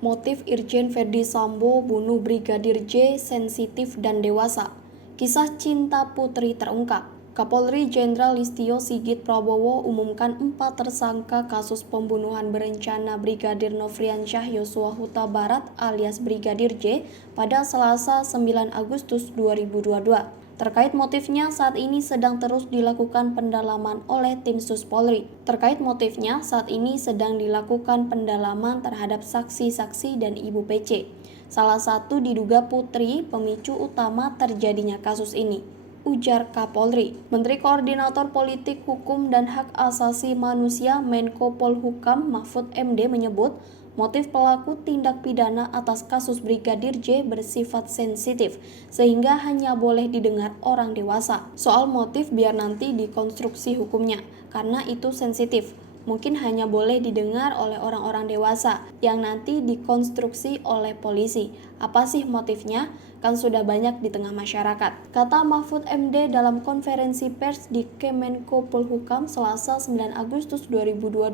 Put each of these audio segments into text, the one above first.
Motif Irjen Verdi Sambo bunuh Brigadir J sensitif dan dewasa. Kisah cinta putri terungkap. Kapolri Jenderal Listio Sigit Prabowo umumkan 4 tersangka kasus pembunuhan berencana Brigadir Nofriansyah Yosua Huta Barat alias Brigadir J pada Selasa 9 Agustus 2022. Terkait motifnya, saat ini sedang terus dilakukan pendalaman oleh tim Sus Polri. Terkait motifnya, saat ini sedang dilakukan pendalaman terhadap saksi-saksi dan Ibu PC. Salah satu diduga putri pemicu utama terjadinya kasus ini, ujar Kapolri. Menteri Koordinator Politik, Hukum, dan Hak Asasi Manusia Menko Polhukam Mahfud MD menyebut motif pelaku tindak pidana atas kasus Brigadir J bersifat sensitif, sehingga hanya boleh didengar orang dewasa. Soal motif biar nanti dikonstruksi hukumnya, karena itu sensitif. Mungkin hanya boleh didengar oleh orang-orang dewasa yang nanti dikonstruksi oleh polisi. Apa sih motifnya? Kan sudah banyak di tengah masyarakat, kata Mahfud MD dalam konferensi pers di Kemenko Polhukam Selasa 9 Agustus 2022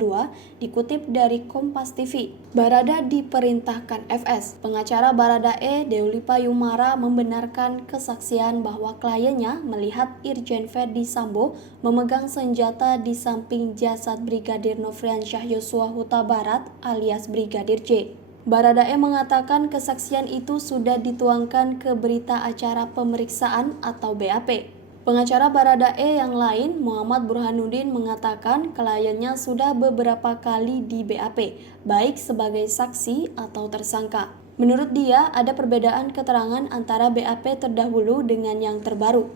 dikutip dari Kompas TV. Barada diperintahkan FS. Pengacara Baradae Deoli Payumara membenarkan kesaksian bahwa kliennya melihat Irjen Verdi Sambo memegang senjata di samping jasad Brigadir Nofriansyah Yosua Huta Barat alias Brigadir J. Baradae mengatakan kesaksian itu sudah dituangkan ke berita acara pemeriksaan atau BAP. Pengacara Baradae yang lain, Muhammad Burhanuddin, mengatakan kliennya sudah beberapa kali di BAP, baik sebagai saksi atau tersangka. Menurut dia, ada perbedaan keterangan antara BAP terdahulu dengan yang terbaru.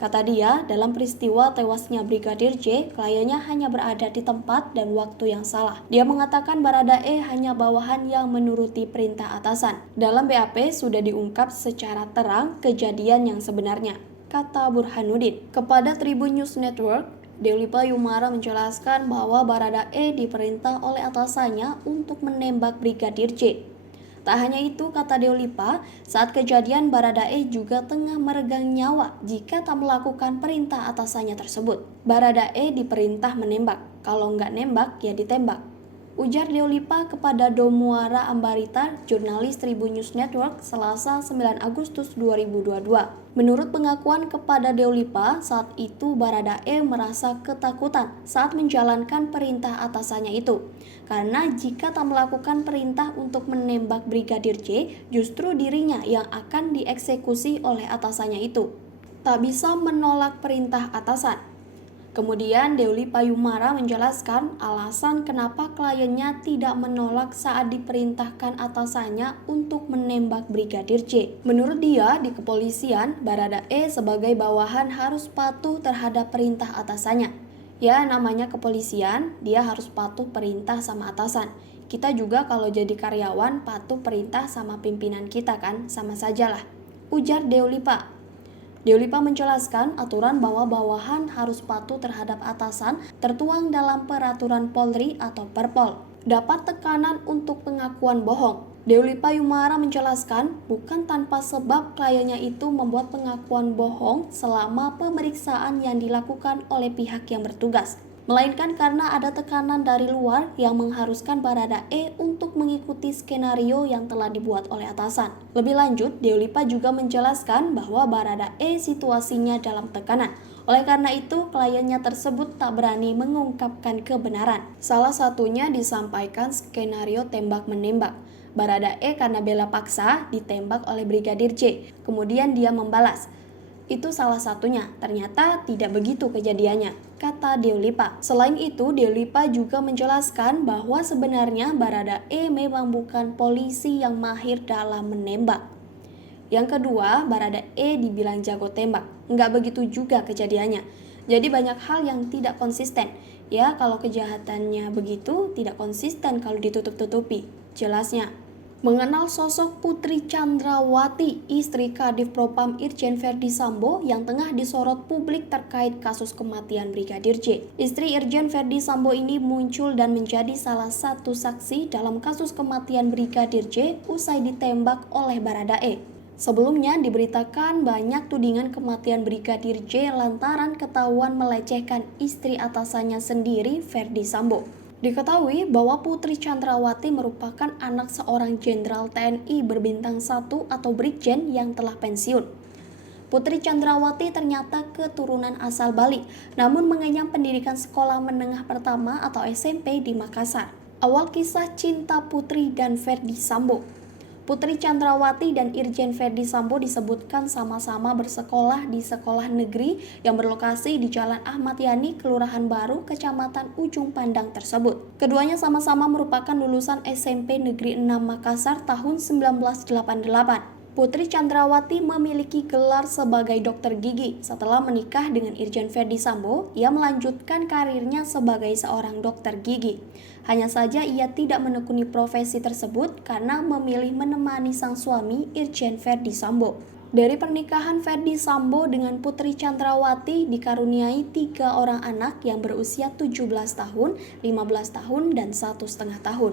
Kata dia, dalam peristiwa tewasnya Brigadir J, kliennya hanya berada di tempat dan waktu yang salah. Dia mengatakan Baradae hanya bawahan yang menuruti perintah atasan. Dalam BAP sudah diungkap secara terang kejadian yang sebenarnya, kata Burhanuddin. Kepada Tribun News Network, Deoli Payumara menjelaskan bahwa Baradae diperintah oleh atasannya untuk menembak Brigadir J. Tak hanya itu, kata Deolipa, saat kejadian Baradae juga tengah meregang nyawa jika tak melakukan perintah atasannya tersebut. Baradae diperintah menembak, kalau nggak nembak ya ditembak, ujar Deolipa kepada Domuara Ambarita, jurnalis Tribun News Network, Selasa 9 Agustus 2022. Menurut pengakuan kepada Deolipa, saat itu Baradae merasa ketakutan saat menjalankan perintah atasannya itu. Karena jika tak melakukan perintah untuk menembak Brigadir J, justru dirinya yang akan dieksekusi oleh atasannya itu. Tak bisa menolak perintah atasan. Kemudian Deoli Payumara menjelaskan alasan kenapa kliennya tidak menolak saat diperintahkan atasannya untuk menembak Brigadir J. Menurut dia, di kepolisian, Baradae sebagai bawahan harus patuh terhadap perintah atasannya. Ya, namanya kepolisian, dia harus patuh perintah sama atasan. Kita juga kalau jadi karyawan patuh perintah sama pimpinan kita kan, sama sajalah, ujar Deolipa. Deolipa menjelaskan aturan bahwa bawahan harus patuh terhadap atasan tertuang dalam peraturan Polri atau Perpol. Dapat tekanan untuk pengakuan bohong. Deoli Payumara menjelaskan bukan tanpa sebab kliennya itu membuat pengakuan bohong selama pemeriksaan yang dilakukan oleh pihak yang bertugas, melainkan karena ada tekanan dari luar yang mengharuskan Baradae untuk mengikuti skenario yang telah dibuat oleh atasan. Lebih lanjut, Deolipa juga menjelaskan bahwa Baradae situasinya dalam tekanan. Oleh karena itu, kliennya tersebut tak berani mengungkapkan kebenaran. Salah satunya disampaikan skenario tembak-menembak. Baradae karena bela paksa ditembak oleh Brigadir J. Kemudian dia membalas. Itu salah satunya, ternyata tidak begitu kejadiannya, kata Deolipa. Selain itu, Deolipa juga menjelaskan bahwa sebenarnya Baradae memang bukan polisi yang mahir dalam menembak. Yang kedua, Baradae dibilang jago tembak. Nggak begitu juga kejadiannya. Jadi banyak hal yang tidak konsisten. Ya, kalau kejahatannya begitu, tidak konsisten kalau ditutup-tutupi. Jelasnya, mengenal sosok Putri Chandrawati, istri Kadif Propam Irjen Verdi Sambo yang tengah disorot publik terkait kasus kematian Brigadir J. Istri Irjen Verdi Sambo ini muncul dan menjadi salah satu saksi dalam kasus kematian Brigadir J usai ditembak oleh Baradae. Sebelumnya diberitakan banyak tudingan kematian Brigadir J lantaran ketahuan melecehkan istri atasannya sendiri, Verdi Sambo. Diketahui bahwa Putri Chandrawati merupakan anak seorang Jenderal TNI berbintang 1 atau Brigjen yang telah pensiun. Putri Chandrawati ternyata keturunan asal Bali, namun mengenyam pendidikan sekolah menengah pertama atau SMP di Makassar. Awal kisah cinta Putri dan Ferdy Sambo. Putri Chandrawati dan Irjen Ferdy Sambo disebutkan sama-sama bersekolah di sekolah negeri yang berlokasi di Jalan Ahmad Yani, Kelurahan Baru, Kecamatan Ujung Pandang tersebut. Keduanya sama-sama merupakan lulusan SMP Negeri 6 Makassar tahun 1988. Putri Chandrawati memiliki gelar sebagai dokter gigi. Setelah menikah dengan Irjen Ferdy Sambo, ia melanjutkan karirnya sebagai seorang dokter gigi. Hanya saja ia tidak menekuni profesi tersebut karena memilih menemani sang suami Irjen Ferdy Sambo. Dari pernikahan Ferdy Sambo dengan Putri Chandrawati dikaruniai 3 orang anak yang berusia 17 tahun, 15 tahun, dan 1,5 tahun.